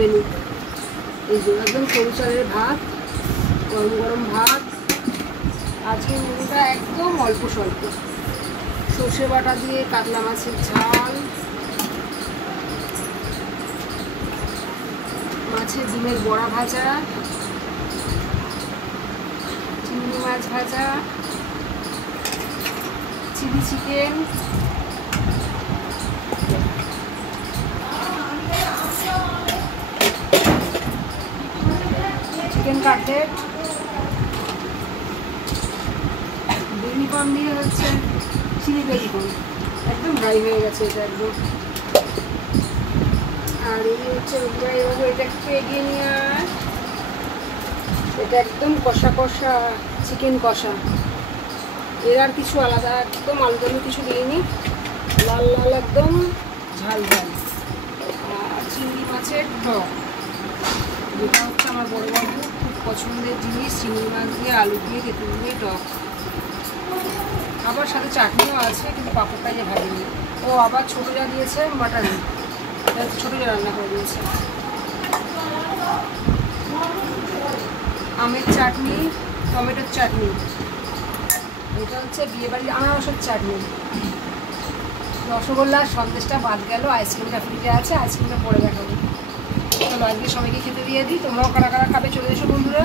Menu. এই যে একদম সরু চালের ভাত, গরম গরম ভাত। আজকের মেনুটা একদম অল্প স্বল্প, সর্ষে বাটা দিয়ে কাতলা মাছের ঝাল, মাছের ডিমের বড়া ভাজা, চিংড়ি মাছ ভাজা, chilli chicken, chicken cutlet, baby corn দিয়ে হচ্ছে চিলি বেবিকর্ন, একদম ড্রাই হয়ে গেছে এটা একদম। আর এই হচ্ছে এটা একটু এগিয়ে নিয়ে আর এটা একদম কষা কষা চিকেন কষা, এর আর কিছু আলাদা একদম আলাদা কিছু দিইনি, লাল লাল একদম ঝাল ঝাল। আর চিংড়ি মাছের টক, যেটা হচ্ছে আমার বড় বাবু খুব পছন্দের জিনিস, চিংড়ি মাছ দিয়ে আলু দিয়ে তেঁতুল দিয়ে টক। আবার সাথে চাটনিও আছে, কিন্তু পাঁপড়টা যে ভাজিনি। ও আবার ছোটো যা দিয়েছে মাটন, ছোটো যা রান্না করে দিয়েছে। আমের চাটনি, টমেটোর চাটনি, এটা হচ্ছে বিয়েবাড়ির আনারসের চাটনি। রসগোল্লার সন্দেশটা বাদ গেল, আইসক্রিমটা ফ্রিজে আছে, আইসক্রিমটা পরে দেখাবো। চলো আজকে সবাইকে খেতে দিয়ে দিই, তোমরাও কারা কারা খাবে চলে এসো বন্ধুরা।